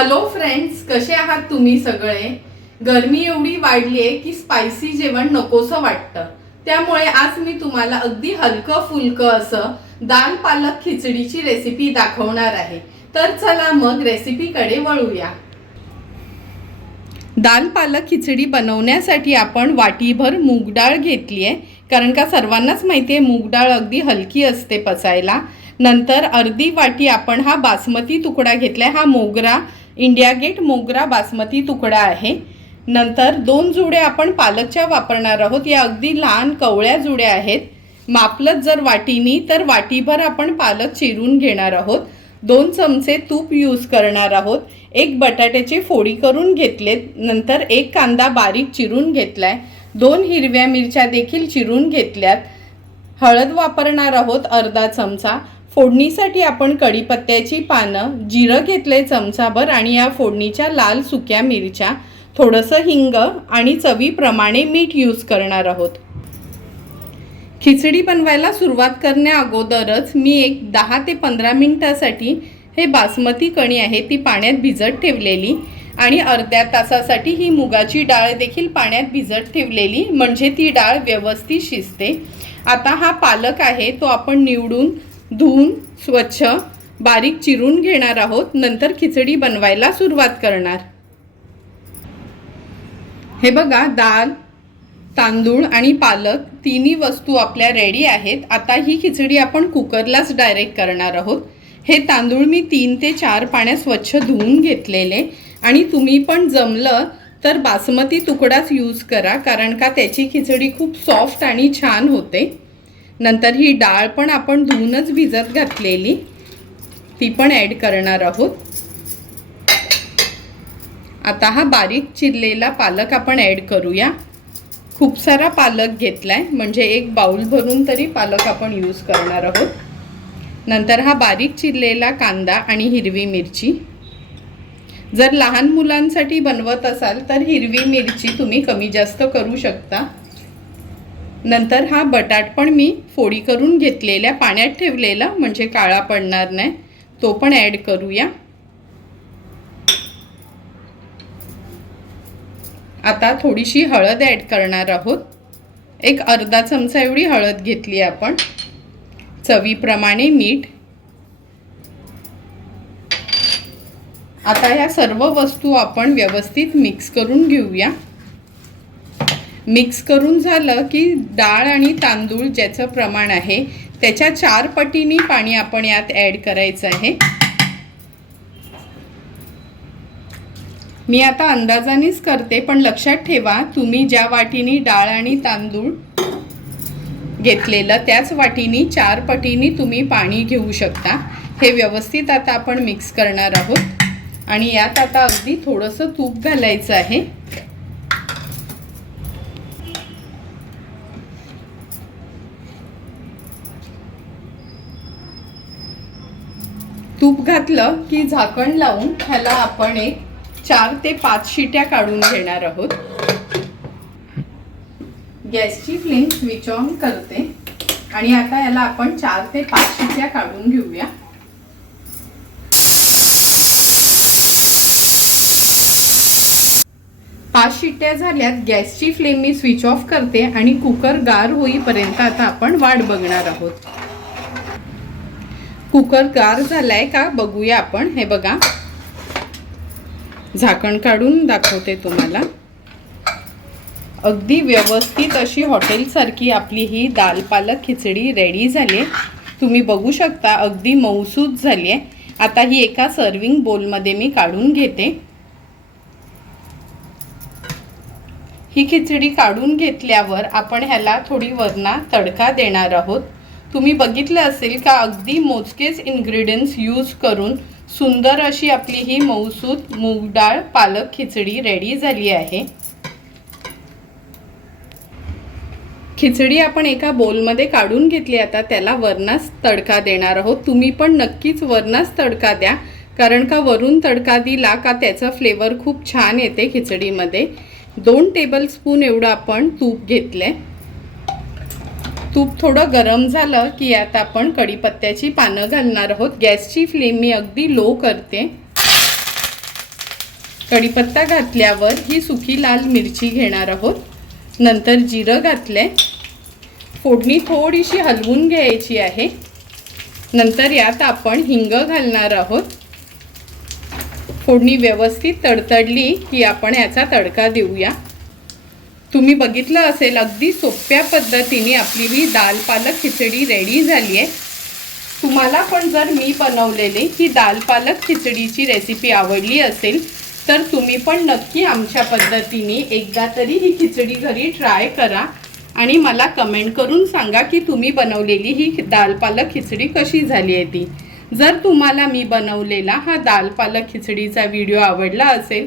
Hello friends कसे आहात तुम्ही सगळे? गरमी एवढी वाढली आहे की स्पायसी जेवण नकोसं वाटतं. त्यामुळे आज मी तुम्हाला अगदी हलकं फुलकं असं दाल पालक खिचडीची रेसिपी दाखवणार आहे. तर चला मग रेसिपीकडे वळूया. दाल पालक खिचडी बनवण्यासाठी आपण वाटीभर मूग डाळ घेतली आहे. कारण का सर्वांनाच माहिती आहे मूग डाळ अगदी हलकी असते पचायला. नंतर अर्धी वाटी आपण हा बासमती तुकडा घेतला हा मोगरा इंडिया गेट मोगरा बासमती तुकडा आहे. नंतर दोन जुड्या आपण पालकच्या वापरणार आहोत. या अगदी लहान कवळ्या जुड्या आहेत. मापलत जर वाटीनी तर वाटीभर आपण पालक चिरून घेणार आहोत. दोन चमचे तूप यूज करणार आहोत. एक बटाट्याची फोडी करून घेतलेत. नंतर एक कांदा बारीक चिरून घेतलाय. दोन हिरव्या मिरच्या देखील चिरून घेतल्यात. हळद वापरणार आहोत अर्धा चमचा. फोडणीसाठी आपण कढीपत्त्याची पानं जिरं घेतलंय चमचाभर आणि या फोडणीच्या लाल सुक्या मिरच्या थोडंसं हिंग आणि चवीप्रमाणे मीठ यूज करणार आहोत. खिचडी बनवायला सुरुवात करण्या अगोदरच मी एक दहा ते पंधरा मिनटासाठी हे बासमती कणी आहे ती पाण्यात भिजत ठेवलेली आणि अर्ध्या तासासाठी ही मुगाची डाळ देखील पाण्यात भिजत ठेवलेली म्हणजे ती डाळ व्यवस्थित शिजते. आता हा पालक आहे तो आपण निवडून धुवून स्वच्छ बारीक चिरून घेणार आहोत. नंतर खिचडी बनवायला सुरुवात करणार. हे बघा डाळ तांदूळ आणि पालक तिन्ही वस्तू आपल्या रेडी आहेत. आता ही खिचडी आपण कुकरलाच डायरेक्ट करणार आहोत. हे तांदूळ मी तीन ते चार पाण्यात स्वच्छ धुवून घेतलेले. आणि तुम्ही पण जमलं तर बासमती तुकडाच यूज करा कारण का त्याची खिचडी खूप सॉफ्ट आणि छान होते. नंतर ही डाळ पण आपण धुवूनच भिजत घातलेली. ती पण ॲड करणार आहोत. आता हा बारीक चिरलेला पालक आपण ॲड करूया. खूप सारा पालक घेतला आहे म्हणजे एक बाउल भरून तरी पालक आपण यूज करणार आहोत. नंतर हा बारीक चिरलेला कांदा आणि हिरवी मिरची. जर लहान मुलांसाठी बनवत असाल तर हिरवी मिरची तुम्ही कमी जास्त करू शकता. नंतर हा बटाट पण मी फोडी करून घेतलेल्या पाण्यात ठेवलेला म्हणजे काळा पडणार नाही तो पण ॲड करूया. आता थोडीशी हळद ॲड करणार आहोत. एक अर्धा चमचा एवढी हळद घेतली आपण. चवीप्रमाणे मीठ. आता ह्या सर्व वस्तू आपण व्यवस्थित मिक्स करून घेऊया. मिक्स करून झालं की डाळ आणि तांदूळ ज्याचं प्रमाण आहे त्याच्या चार पटीने पाणी आपण यात ॲड करायचं आहे. मी आता अंदाजानेच करते पण लक्षात ठेवा तुम्ही ज्या वाटीनी डाळ आणि तांदूळ घेतलेलं त्याच वाटीनी चार पटीनी तुम्ही पाणी घेऊ शकता. हे व्यवस्थित आता आपण मिक्स करणार आहोत. आणि यात आता अगदी थोडंसं तूप घालायचं आहे. तूप घातलं की झाकण लावून ह्याला आपण एक चार ते पाच शिट्या काढून घेणार आहोत. गॅसची फ्लेम स्विच ऑन करते. आणि आता याला आपण चार ते पाच शिट्या काढून घेऊया. पाच शिट्ट्या झाल्यात गॅसची फ्लेम मी स्विच ऑफ करते आणि कुकर गार होईपर्यंत आता आपण वाट बघणार आहोत. कुकर गार झालाय का बघूया आपण. हे बघा. झाकण काढून दाखवते तुम्हाला. अगदी व्यवस्थित अशी हॉटेलसारखी आपली ही दाल पालक खिचडी रेडी झाली आहे तुम्ही बघू शकता अगदी मऊसूद झाली आहे आता ही एका सर्विंग बोलमध्ये मी काढून घेते. ही खिचडी काढून घेतल्यावर आपण ह्याला थोडी वरणा तडका देणार आहोत. तुम्ही बघितलं असेल का अगदी मोजकेच इन्ग्रेडियंट्स यूज करून सुंदर अशी आपली ही मऊसूद मूग डाळ पालक खिचडी रेडी झाली आहे. खिचडी आपण एका बोलमध्ये काढून घेतली. आता त्याला वरणास तडका देणार आहोत. तुम्ही पण नक्कीच वरणास तडका द्या कारण का वरून तडका दिला का त्याचा फ्लेवर खूप छान येते खिचडीमध्ये. दोन टेबलस्पून एवढं आपण तूप घेतले तूप थोडं गरम झालं की यात आपण कढीपत्त्याची पानं घालणार आहोत. गॅसची फ्लेम मी अगदी लो करते. कढीपत्ता घातल्यावर ही सुकी लाल मिरची घेणार आहोत. नंतर जिरं घातले फोडणी थोडीशी हलवून घ्यायची आहे. नंतर यात आपण हिंग घालणार आहोत. फोडणी व्यवस्थित तडतडली की आपण याचा तडका देऊया. तुम्ही बघितलं असेल अगदी सोप्या पद्धतीने आपली ही दाल पालक खिचडी रेडी झाली आहे. तुम्हाला पण जर मी बनवलेली ही दाल पालक खिचडीची रेसिपी आवडली असेल तर तुम्ही पण नक्की आमच्या पद्धतीने एकदा तरी ही खिचडी घरी ट्राय करा. आणि मला कमेंट करून सांगा की तुम्ही बनवलेली ही दाल पालक खिचडी कशी झाली आहे ती. जर तुम्हाला मी बनवलेला हा दाल पालक खिचडीचा व्हिडिओ आवडला असेल